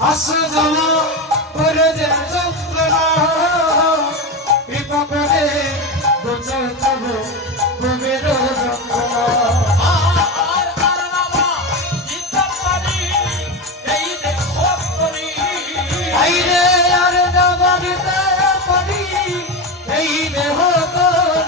আসজনা করে যে যন্ত্রণা বিপদে বুঝে তবু গভীর যন্ত্রণা আইরে আর নগরিতে পড়ি এই দেহ তরি